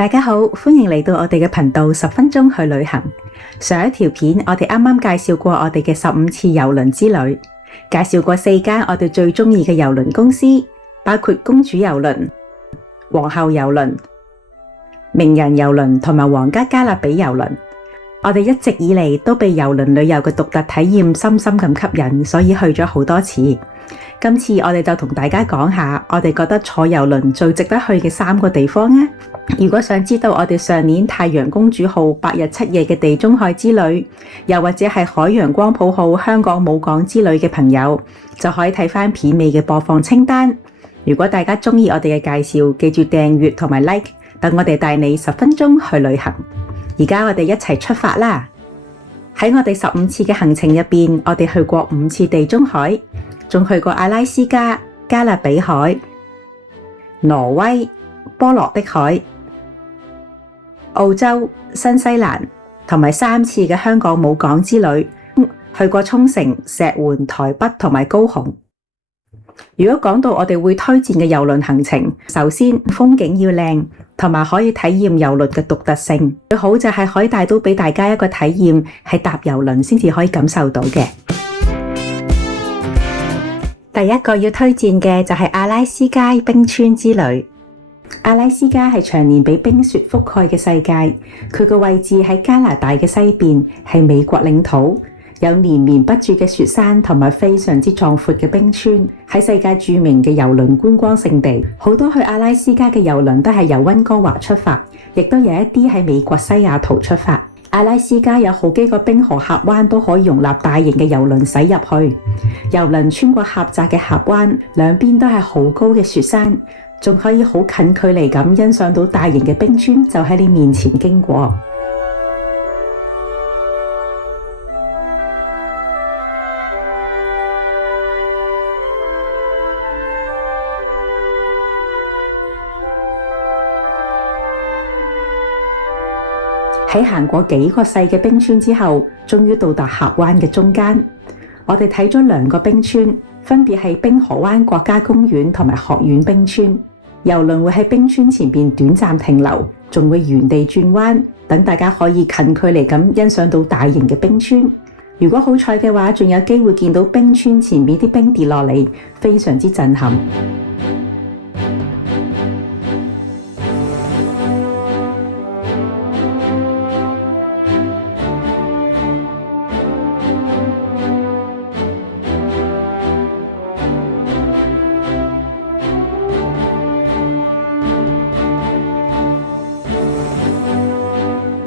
大家好，歡迎嚟到我哋嘅頻道10分鐘去旅行。上一條片我哋啱啱介紹過我哋嘅15次郵輪之旅，介紹過4間我哋最中意嘅郵輪公司，包括公主郵輪、皇后郵輪、名人郵輪同埋皇家加勒比郵輪。我哋一直以嚟都被郵輪旅遊嘅獨特體驗深深咁吸引，所以去咗好多次。今次我哋就同大家講下我哋覺得坐郵輪最值得去嘅3個地方啊！如果想知道我哋上年太陽公主號8日7夜嘅地中海之旅，又或者係海洋光譜號香港母港之旅嘅朋友，就可以睇返片尾嘅播放清單。如果大家中意我哋嘅介紹，記住訂閱同埋 like， 等我哋帶你10分鐘去旅行。而家我哋一齊出發啦！喺我哋15次嘅行程入邊，我哋去過5次地中海，仲去過阿拉斯加、加勒比海、挪威、波羅的海、澳洲、新西蘭，同埋3次嘅香港母港之旅，去過沖繩、石垣、台北同埋高雄。如果講到我哋會推薦嘅郵輪行程，首先風景要靚，同埋可以體驗郵輪嘅獨特性。最好就係可以帶到俾大家一個體驗，係搭郵輪先至可以感受到嘅。第一個要推薦嘅就係阿拉斯加冰川之旅。阿拉斯加係長年被冰雪覆蓋嘅世界，佢嘅位置喺加拿大嘅西邊，係美國領土，有連綿不絕嘅雪山同埋非常之壯闊嘅冰川，係世界著名嘅郵輪觀光勝地。好多去阿拉斯加嘅郵輪都係由溫哥華出發，亦都有一啲喺美國西雅圖出發。阿拉斯加有好幾個冰河峽灣都可以容納大型嘅郵輪駛入去，郵輪穿過狹窄嘅峽灣，兩邊都係好高嘅雪山，仲可以好近距離咁欣賞到大型嘅冰川就喺你面前經過。喺行過幾個細嘅冰川之後，終於到達峽灣嘅中間。我哋睇咗2個冰川，分別係冰河灣國家公園同埋學院冰川。郵輪會喺冰川前面短暫停留，仲會原地轉彎，等大家可以近距離咁欣賞到大型嘅冰川。如果好彩嘅話，仲有機會見到冰川前面啲冰跌落嚟，非常之震撼。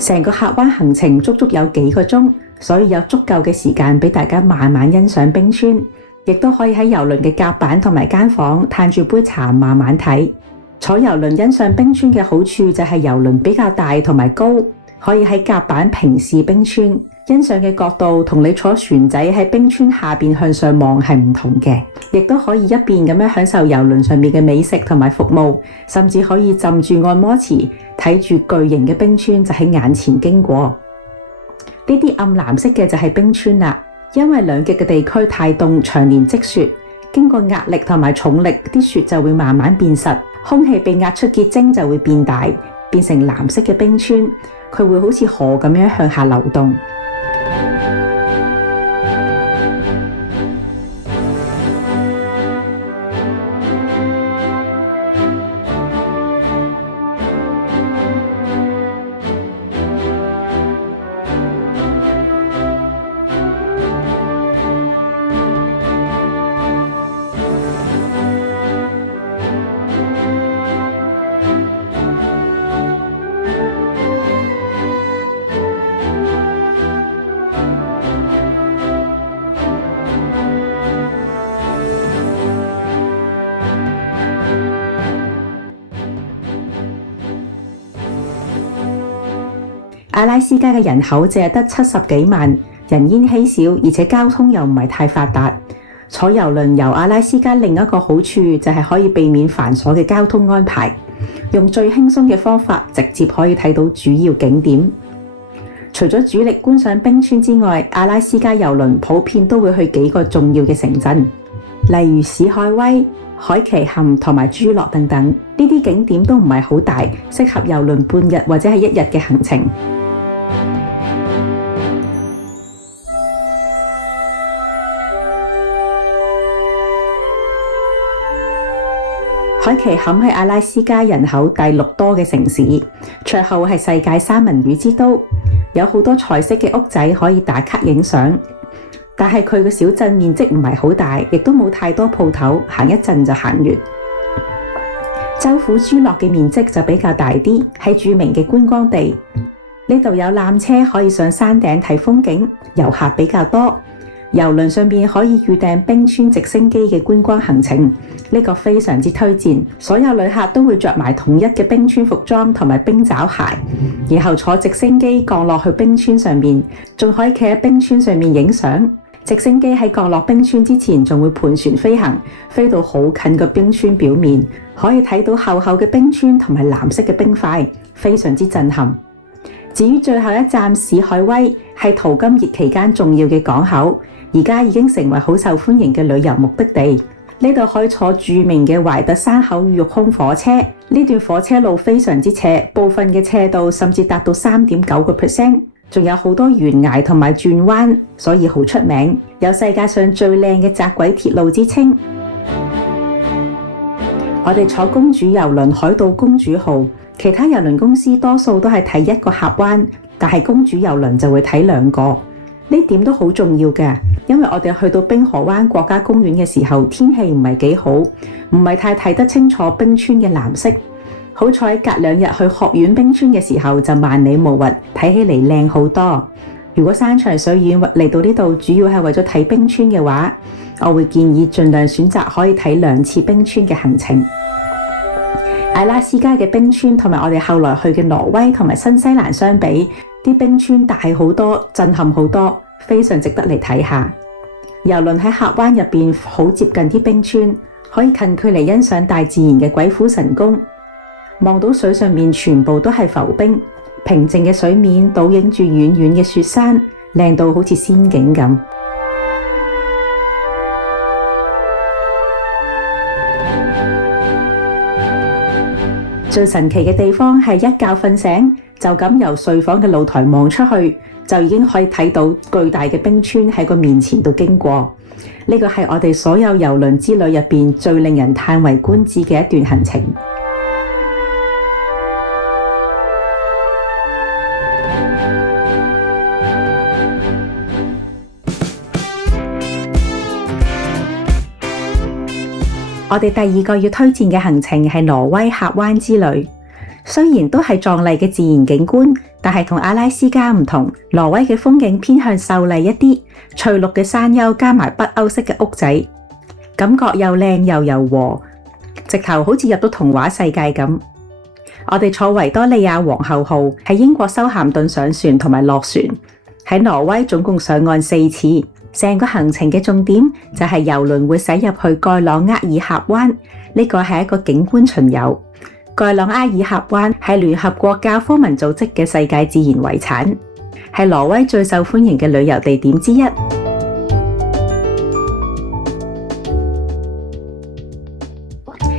成個峽灣行程足足有幾個鐘，所以有足夠嘅時間俾大家慢慢欣賞冰川，亦都可以喺郵輪嘅甲板同埋間房嘆住杯茶慢慢睇。坐郵輪欣賞冰川嘅好處就係郵輪比較大同埋高，可以喺甲板平視冰川，欣賞嘅角度同你坐船仔喺冰川下邊向上望係唔同嘅，亦都可以一邊咁樣享受郵輪上面嘅美食同埋服務，甚至可以浸住按摩池，睇住巨型嘅冰川就喺眼前經過。呢啲暗藍色嘅就係冰川啦，因為兩極嘅地區太凍，長年積雪，經過壓力同埋重力，啲雪就會慢慢變實，空氣被壓出結晶就會變大，變成藍色嘅冰川，佢會好似河咁樣向下流動。阿拉斯加嘅人口淨係得70幾萬，人煙稀少，而且交通又唔係太發達。坐郵輪遊阿拉斯加另一個好處就係可以避免繁瑣嘅交通安排，用最輕鬆嘅方法直接可以睇到主要景點。除咗主力觀賞冰川之外，阿拉斯加郵輪普遍都會去幾個重要嘅城鎮，例如史海威、海奇坎同埋朱樂等等，呢啲景點都唔係好大，適合郵輪半日或者係一日嘅行程。海奇坎係阿拉斯加人口第6多嘅城市，綽號係世界三文魚之都，有好多彩色嘅屋仔可以打卡影相。但係佢嘅小鎮面積唔係好大，亦都冇太多鋪頭，行一陣就行完。州府朱樂嘅面積就比較大啲，係著名嘅觀光地。呢度有纜車可以上山頂睇風景，遊客比較多。郵輪上面可以預訂冰川直升機嘅觀光行程，呢個非常之推薦。所有旅客都會着埋統一嘅冰川服裝同埋冰爪鞋，然後坐直升機降落去冰川上面，仲可以企喺冰川上面影相。直升機喺降落冰川之前仲會盤旋飛行，飛到好近個冰川表面，可以睇到厚厚嘅冰川同埋藍色嘅冰塊，非常之震撼。至於最後一站史海威，係淘金熱期間重要嘅港口，而家已經成為好受歡迎嘅旅遊目的地。呢度可以坐著名嘅懷特山口育空火車，呢段火車路非常之斜，部分嘅斜度甚至達到3.9%。仲有好多懸崖同埋轉彎，所以好出名，有世界上最靚嘅窄軌鐵路之稱。我哋坐公主郵輪海盜公主號，其他郵輪公司多數都係睇一個峽灣，但係公主郵輪就會睇2個，呢點都好重要嘅，因為我哋去到冰河灣國家公園嘅時候，天氣唔係幾好，唔係太睇得清楚冰川嘅藍色。好彩隔2日去學院冰川嘅時候就萬里無雲，睇起嚟靚好多。如果山長水遠嚟到呢度，主要係為咗睇冰川嘅話，我會建議盡量選擇可以睇2次冰川嘅行程。阿拉斯加嘅冰川同埋我哋後來去嘅挪威同埋新西蘭相比，啲冰川大好多，震撼好多，非常值得嚟睇下。郵輪喺峽灣入邊好接近啲冰川，可以近距離欣賞大自然嘅鬼斧神工。望到水上面全部都係浮冰，平靜嘅水面倒映住遠遠嘅雪山，靚到好似仙境咁。最神奇嘅地方係一覺瞓醒，就咁由睡房嘅露台望出去，就已經可以睇到巨大嘅冰川喺個面前度經過。呢個係我哋所有郵輪之旅入邊最令人嘆為觀止嘅一段行程。我哋第2個要推薦嘅行程係挪威峽灣之旅。雖然都係壯麗嘅自然景觀，但係同阿拉斯加唔同，挪威嘅風景偏向秀麗一啲，翠綠嘅山丘加埋北歐式嘅屋仔，感覺又靚又柔和，直頭好似入到童話世界咁。我哋坐維多利亞皇后號喺英國修咸頓上船同埋落船，喺挪威總共上岸4次。成個行程嘅重點就係郵輪會駛入去蓋朗厄爾峽灣，呢個係一個景觀巡遊。蓋朗厄爾峽灣係聯合國教科文組織嘅世界自然遺產，係挪威最受歡迎嘅旅遊地點之一。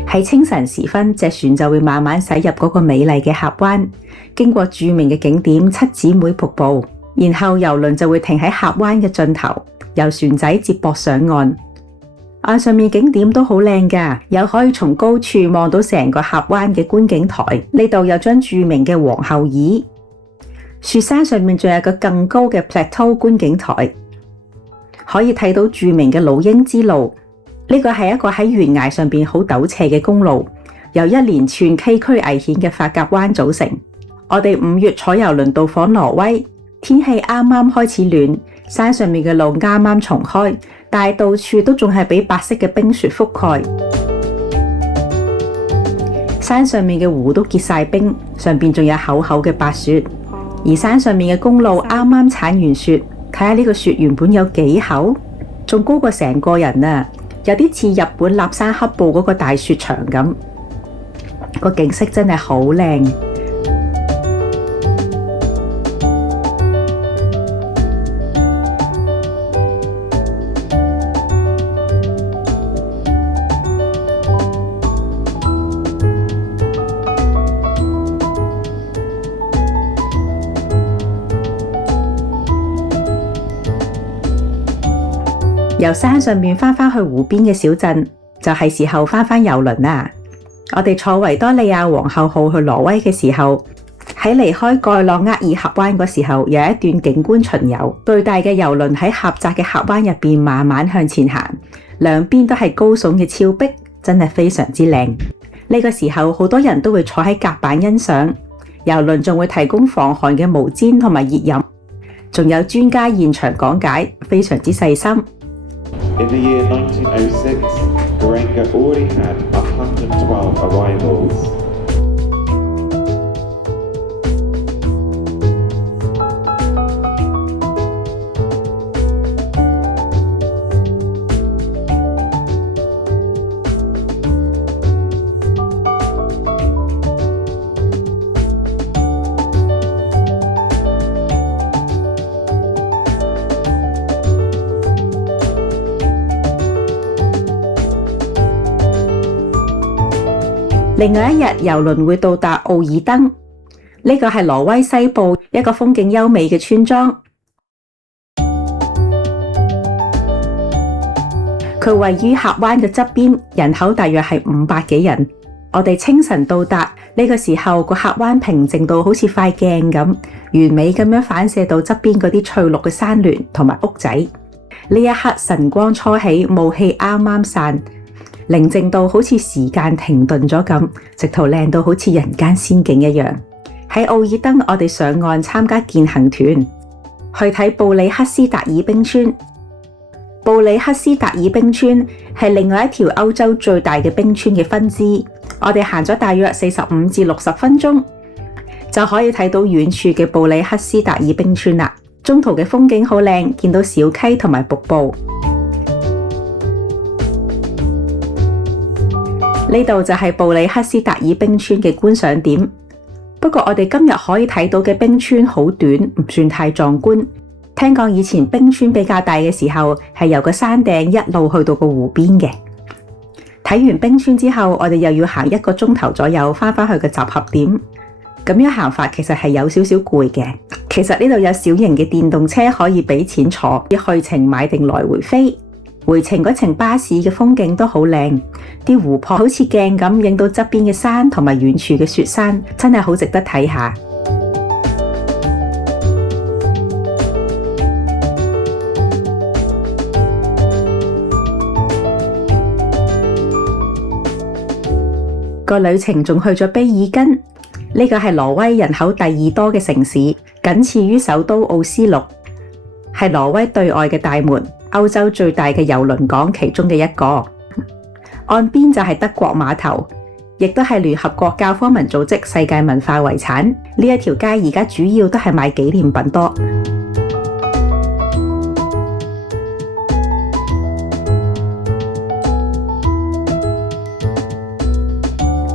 喺清晨時分，隻船就會慢慢駛入嗰個美麗嘅峽灣，經過著名嘅景點七姊妹瀑布，然後郵輪就會停喺峽灣嘅盡頭，由船仔接駁上岸。岸上面景點都好靚㗎，有可以從高處望到成個峽灣嘅觀景台。呢度有張著名嘅皇后椅，雪山上面仲有個更高嘅 plateau 觀景台，可以睇到著名嘅老鷹之路。呢個係一個喺懸崖上面好陡斜嘅公路，由一連串崎嶇危險嘅髮夾彎組成。我哋5月坐郵輪到訪挪威，天氣啱啱開始暖，山上面嘅路啱啱重開，但係到處都仲係俾白色嘅冰雪覆蓋。山上面嘅湖都結晒冰，上邊仲有厚厚嘅白雪。而山上面嘅公路啱啱鏟完雪，睇下呢個雪原本有幾厚，仲高過成個人啊！有啲似日本立山黑部嗰個大雪場咁，個景色真係好靚。由山上面返去湖邊嘅小鎮，就係時候返郵輪啦。我哋坐維多利亞皇后號去挪威嘅時候，喺離開蓋洛厄爾峽灣嗰時候，有一段景觀巡遊。巨大嘅郵輪喺狹窄嘅峽灣入邊慢慢向前行，兩邊都係高聳嘅峭壁，真係非常之靚。呢個時候，好多人都會坐喺甲板欣賞。郵輪仲會提供防寒嘅毛氈同埋熱飲，仲有專家現場講解，非常之細心。In the year 1906, Garenga already had 112 arrivals. 另外一日，郵輪會到達奧爾登，呢個係挪威西部一個風景優美嘅村莊。佢位於峽灣嘅側邊，人口大約係500幾人。我哋清晨到達，呢個時候個峽灣平靜到好似塊鏡咁，完美咁樣反射到側邊嗰啲翠綠嘅山巒同埋屋仔。呢一刻晨光初起，霧氣啱啱散。寧靜到好似時間停頓咗咁，直頭靚到好似人間仙境一樣。喺奧爾登，我哋上岸參加健行團，去睇布里克斯達爾冰川。布里克斯達爾冰川係另外一條歐洲最大嘅冰川嘅分支。我哋行咗大約45至60分鐘，就可以睇到遠處嘅布里克斯達爾冰川啦。中途嘅風景好靚，見到小溪同埋瀑布。呢度就係布里克斯達爾冰川嘅觀賞點。不過我哋今日可以睇到嘅冰川好短，唔算太壯觀。聽講以前冰川比較大嘅時候，係由個山頂一路去到個湖邊嘅。睇完冰川之後，我哋又要行1個鐘頭左右返去個集合點。咁樣行法其實係有少少攰嘅。其實呢度有小型嘅電動車可以俾錢坐，一去程買定來回飛。回程嗰程巴士嘅風景都好靚，啲湖泊好似鏡咁影到側邊嘅山同埋遠處嘅雪山，真係好值得睇下。個旅程仲去咗卑爾根，呢個係挪威人口第2多嘅城市，僅次於首都奧斯陸，係挪威對外嘅大門。歐洲最大嘅郵輪港其中嘅一個，岸邊就係德國碼頭，亦都係聯合國教科文組織世界文化遺產。呢一條街而家主要都係賣紀念品多。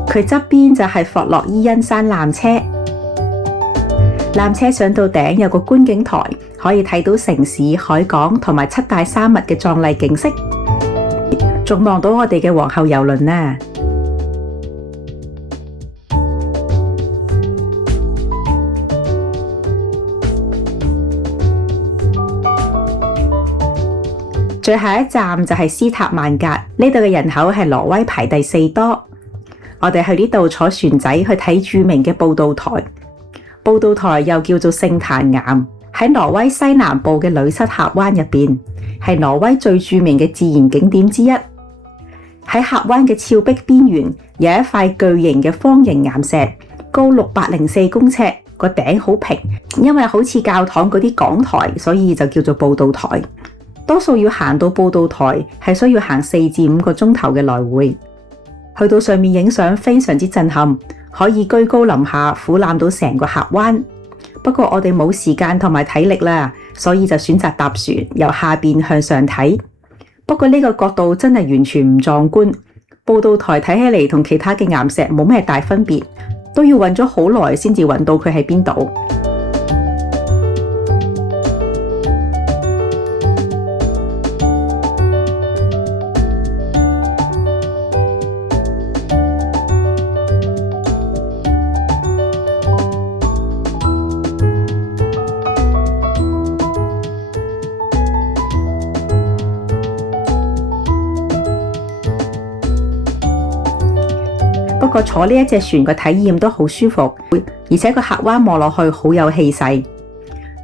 佢側邊就係霍洛伊恩山纜車，纜車上到頂有個觀景台，可以睇到城市、海港同埋7大山脈嘅壯麗景色，仲望到我哋嘅皇后郵輪呢。最後一站就係斯塔曼格，呢度嘅人口係挪威排第4多。我哋去呢度坐船仔去睇著名嘅報道台，報道台又叫做聖壇岩，喺挪威西南部嘅呂瑟峽灣入邊，係挪威最著名嘅自然景點之一。喺峽灣嘅峭壁邊緣有一塊巨型嘅方形岩石，高604公尺，個頂好平，因為好似教堂嗰啲講台，所以就叫做報道台。多數要行到報道台係需要行4至5個鐘頭嘅來回。去到上面影相非常之震撼，可以居高臨下俯瞰到成個峽灣。不過我哋冇時間同埋體力啦，所以就選擇搭船由下邊向上睇。不過呢個角度真係完全唔壯觀，報道台睇起嚟同其他嘅岩石冇咩大分別，都要揾咗好耐先至揾到佢喺邊度。過坐呢一隻船嘅體驗都好舒服，而且個峽灣望落去好有氣勢。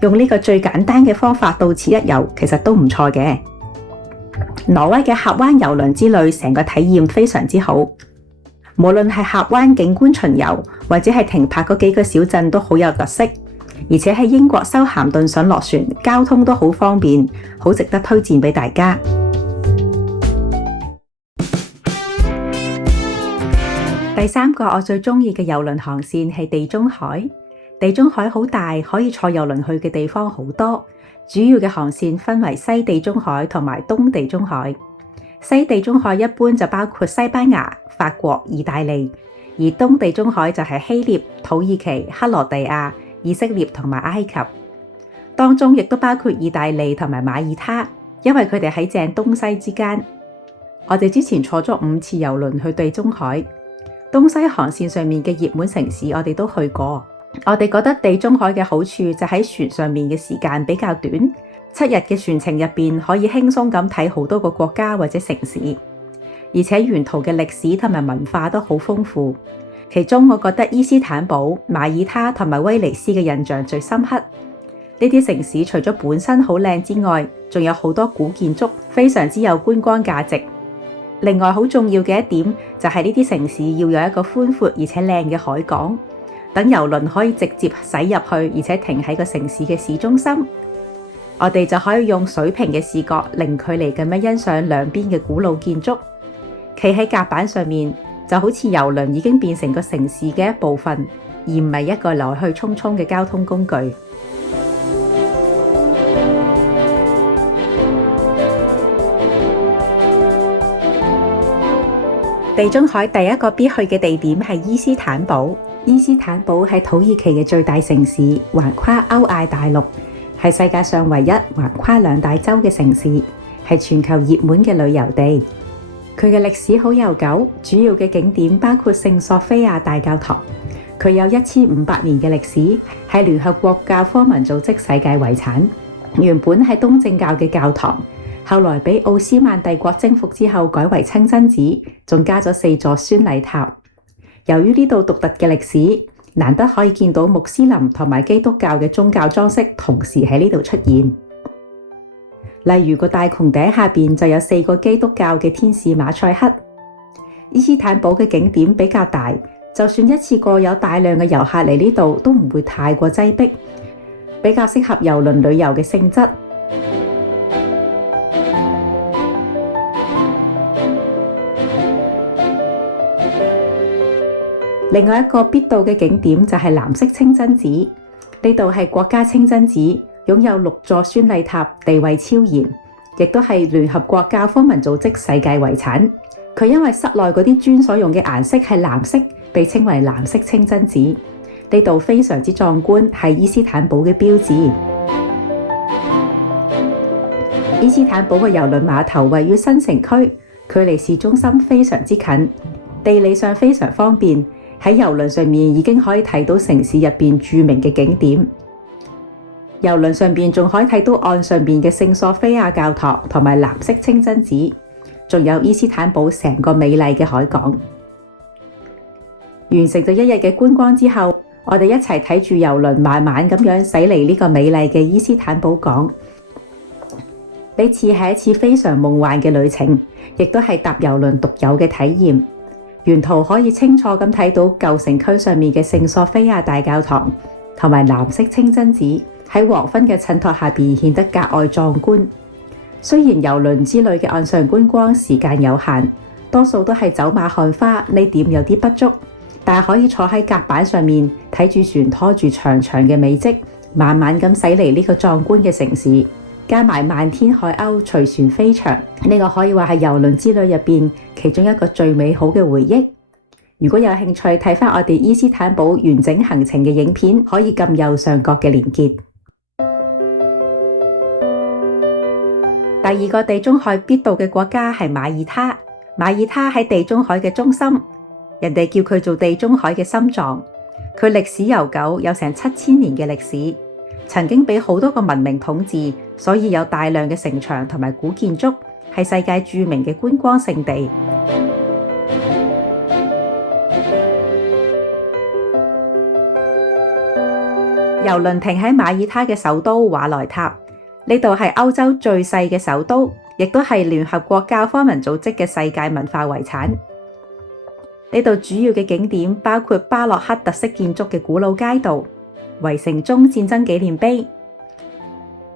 用呢個最簡單嘅方法到此一遊，其實都唔錯嘅。挪威嘅峽灣遊輪之旅，成個體驗非常之好。無論係峽灣景觀巡遊，或者係停泊嗰幾個小鎮都好有特色。而且喺英國修咸頓上落船，交通都好方便，好值得推薦俾大家。第三個我最中意嘅郵輪航線係地中海。地中海好大，可以坐郵輪去嘅地方好多。主要嘅航線分為西地中海同埋東地中海。西地中海一般就包括西班牙、法國、意大利，而東地中海就係希臘、土耳其、克羅地亞、以色列同埋埃及。當中亦都包括意大利同埋馬耳他，因為佢哋喺正東西之間。我哋之前坐咗5次郵輪去地中海。東西航線上面嘅熱門城市我哋都去過。我哋覺得地中海嘅好處就喺船上面嘅時間比較短，7日嘅船程入邊可以輕鬆咁睇好多個國家或者城市，而且沿途嘅歷史同埋文化都好豐富。其中我覺得伊斯坦堡、馬耳他同埋威尼斯嘅印象最深刻。呢啲城市除咗本身好靚之外，仲有好多古建築，非常之有觀光價值。另外好重要嘅一點就係呢啲城市要有一個寬闊而且靚嘅海港，等郵輪可以直接駛入去，而且停喺個城市嘅市中心。我哋就可以用水平嘅視覺，零距離咁樣欣賞兩邊嘅古老建築。企喺甲板上面，就好似郵輪已經變成個城市嘅一部分，而唔係一個來去匆匆嘅交通工具。地中海第一個必去嘅地點係伊斯坦堡。伊斯坦堡係土耳其嘅最大城市，橫跨歐亞大陸，係世界上唯一橫跨2大洲嘅城市，係全球熱門嘅旅遊地。佢嘅歷史好悠久，主要嘅景點包括聖索菲亞大教堂，佢有1500年嘅歷史，係聯合國教科文組織世界遺產。原本係東正教嘅教堂，後來俾奧斯曼帝國征服之後改為清真寺，仲加咗4座宣禮塔。由於呢度獨特嘅歷史，難得可以見到穆斯林同埋基督教嘅宗教裝飾同時喺呢度出現。例如個大穹頂下邊就有4個基督教嘅天使馬賽克。伊斯坦堡嘅景點比較大，就算一次過有大量嘅遊客嚟呢度，都唔會太過擠迫，比較適合郵輪旅遊嘅性質。另外一個必到嘅景點就係藍色清真寺，呢度係國家清真寺，擁有6座宣禮塔，地位超然，亦都係聯合國教科文組織世界遺產。佢因為室內嗰啲磚所用嘅顏色係藍色，被稱為藍色清真寺。呢度非常之壯觀，係伊斯坦堡嘅標誌。伊斯坦堡嘅郵輪碼頭位於新城區，距離市中心非常之近，地理上非常方便。喺郵輪上面已經可以睇到城市入邊著名嘅景點。郵輪上邊仲可以睇到岸上邊嘅聖索菲亞教堂同埋藍色清真寺，仲有伊斯坦堡成個美麗嘅海港。完成咗1日嘅觀光之後，我哋一齊睇住郵輪慢慢咁樣駛離呢個美麗嘅伊斯坦堡港。呢次係一次非常夢幻嘅旅程，亦都係搭郵輪獨有嘅體驗。沿途可以清楚咁睇到舊城區上面嘅聖索菲亞大教堂同埋藍色清真寺，喺黃昏嘅襯托下邊顯得格外壯觀。雖然郵輪之旅嘅岸上觀光時間有限，多數都係走馬看花，呢點有啲不足，但係可以坐喺甲板上面睇住船拖住長長嘅尾跡，慢慢咁駛離呢個壯觀嘅城市。加埋漫天海鷗隨船飛翔，呢個可以話係郵輪之旅入邊其中一個最美好嘅回憶。如果有興趣睇返我哋伊斯坦堡完整行程嘅影片，可以撳右上角嘅連結。第二個地中海必到嘅國家係馬耳他。馬耳他喺地中海嘅中心，人哋叫佢做地中海嘅心臟。佢歷史悠久，有成7000年嘅歷史。曾經俾好多個文明統治，所以有大量嘅城牆同埋古建築，係世界著名嘅觀光勝地。郵輪停喺馬耳他嘅首都瓦萊塔，呢度係歐洲最細嘅首都，亦都係聯合國教科文組織嘅世界文化遺產。呢度主要嘅景點包括巴洛克特色建築嘅古老街道、圍城中戰爭紀念碑、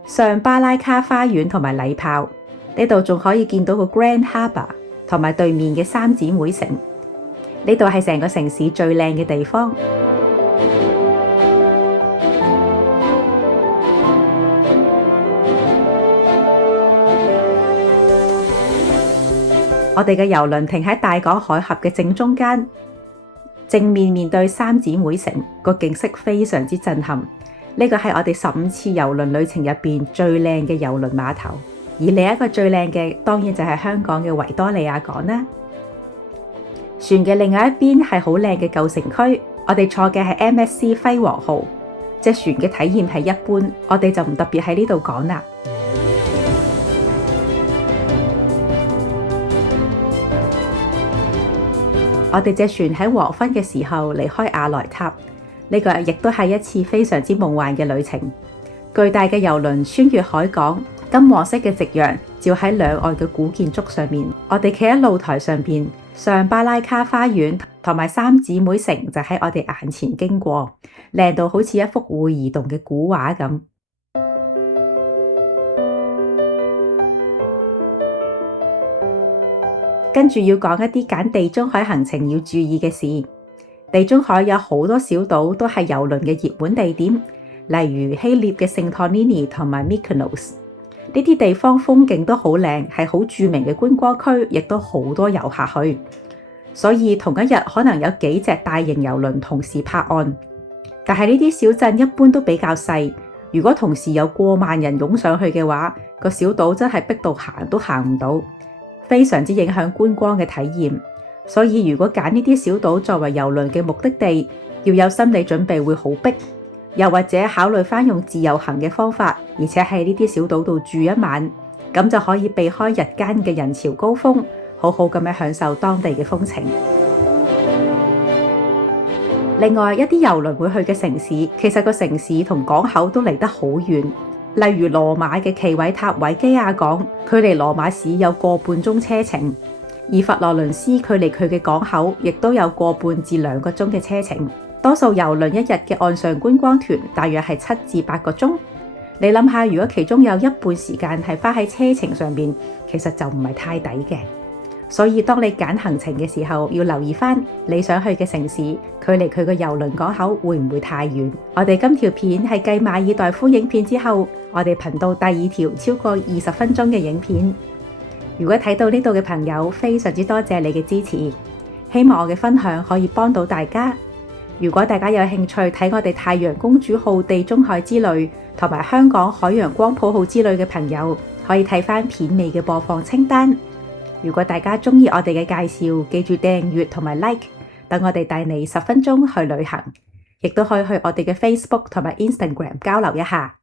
上巴拉卡花園同埋禮炮。呢度仲可以見到個 Grand Harbour 同埋對面嘅三姊妹城。呢度係成個城市最靚嘅地方。我哋嘅郵輪停喺大港海峽嘅正中間，正面面對三姊妹城，個景色非常之震撼。呢個係我哋15次郵輪旅程入邊最靚嘅郵輪碼頭。而另一個最靚嘅，當然就係香港嘅維多利亞港啦。船嘅另外一邊係好靚嘅舊城區，我哋坐嘅係 MSC 輝煌號，隻船嘅體驗係一般，我哋就唔特別喺呢度講啦。我哋隻船喺黃昏嘅時候離開瓦萊塔，呢個亦都係一次非常之夢幻嘅旅程。巨大嘅郵輪穿越海港，金黃色嘅夕陽照喺兩岸嘅古建築上面。我哋企喺露台上邊，上巴拉卡花園同埋三姊妹城就喺我哋眼前經過，靚到好似一幅會移動嘅古畫咁。跟住要講一啲揀地中海行程要注意嘅事。地中海有好多小島都係郵輪嘅熱門地點，例如希臘嘅聖托里尼同埋 Mykonos。呢啲地方風景都好靚，係好著名嘅觀光區，亦都好多遊客去。所以同一日可能有幾隻大型郵輪同時泊岸。但係呢啲小鎮一般都比較細，如果同時有過萬人湧上去嘅話，個小島真係逼到行都行唔到，非常之影響觀光嘅體驗。所以如果揀呢啲小島作為郵輪嘅目的地，要有心理準備會好逼，又或者考慮返用自由行嘅方法，而且喺呢啲小島度住一晚，咁就可以避開日間嘅人潮高峰，好好咁樣享受當地嘅風情。另外一啲郵輪會去嘅城市，其實個城市同港口都離得好遠，例如羅馬嘅奇偉塔維基亞港，距離羅馬市有個半鐘車程。而佛羅倫斯距離佢嘅港口亦都有個半至2個鐘嘅車程。多數郵輪一日嘅岸上觀光團大約係7至8個鐘。你諗下，如果其中有一半時間係花喺車程上面，其實就唔係太抵嘅。所以當你揀行程嘅時候，要留意返你想去嘅城市距離佢個郵輪港口會唔會太遠。我哋今條片係繼馬爾代夫影片之後，我哋頻道第2條超過20分鐘嘅影片。如果睇到呢度嘅朋友，非常之多謝你嘅支持，希望我嘅分享可以幫到大家。如果大家有興趣睇我哋太陽公主號地中海之旅同埋香港海洋光譜號之旅嘅朋友，可以睇返片尾嘅播放清單。如果大家鍾意我哋嘅介紹，記住訂閱同埋 like， 等我哋帶你10分鐘去旅行，亦都可以去我哋嘅 Facebook 同埋 Instagram 交流一下。